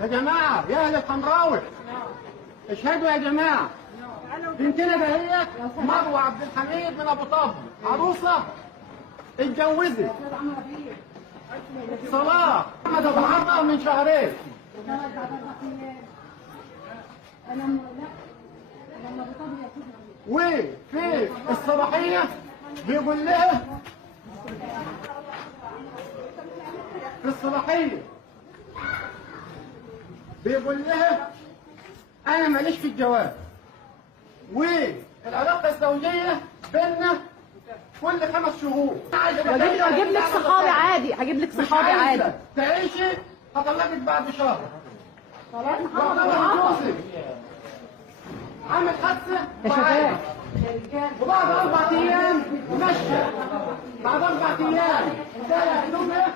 يا جماعة يا أهل الحمراوي اشهدوا يا جماعة. بنتنا دهيت مروة عبد الحميد من أبو طب، عروسة اتجوزت صلاح أحمد أبو عطا من شهرين. وفي الصباحية بيقول لها في الصباحية بيقول لها أنا ماليش في الجواز، والعلاقة الزوجية بيننا كل 5 شهور. هجيب لك صحابي عادي، هجيب لك صحابي عادي. تعيشي هطلقك بعد شهر. صلاح محمد أبو عطا عامل حادثة يا شباب، وبعد 4 أيام مشى. بعد 4 أيام سال هدومها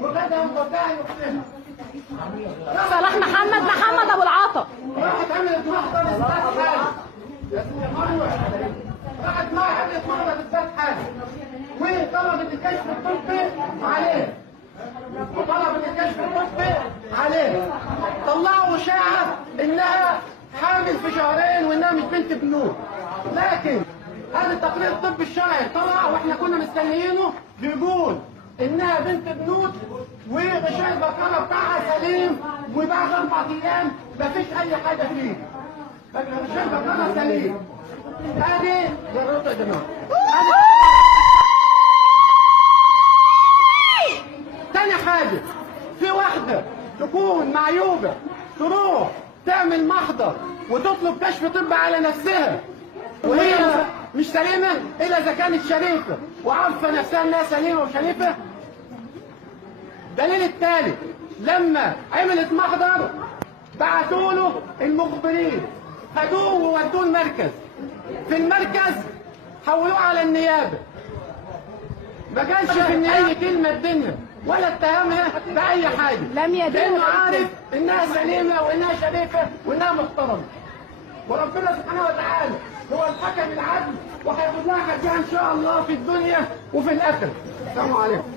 وخدها ووداها لأختها. صلاح محمد أبو العطا راحت عملت محضر إثبات حالة. يا مروة راحت معها عملت محضر إثبات حالة وطلبت الكشف الطبي عليه. طلعوا إشاعة إنها حامل في شهرين وإنها مش بنت بنوت، لكن هذا التقرير الطبي الشرعي طلع واحنا كنا مستنيينه بيقول إنها بنت بنوت وغشاء البطانة بتاعها سليم، وبعد 4 أيام مفيش أي حاجة فيه. غشاء البطانة سليم. هذه جربت يا جماعة. تاني حاجة، في واحدة تكون معيوبة تروح تعمل محضر وتطلب كشف طبي على نفسها وهي مش سليمة إلا إذا كانت شريفة وعارفة نفسها إنها سليمة وشريفة. الدليل الثالث، لما عملت محضر بعتوا له المخبرين، خدوه وودوه المركز. في المركز حولوه على النيابة. ما كانش في أي كلمة الدنيا ولا اتهمها بأي حاجة، لأنه عارف إنها سليمة وإنها شريفة وإنها محترمة. وربنا سبحانه وتعالى هو الحكم العدل وهياخد لها حقها إن شاء الله في الدنيا وفي الآخرة. السلام عليكم.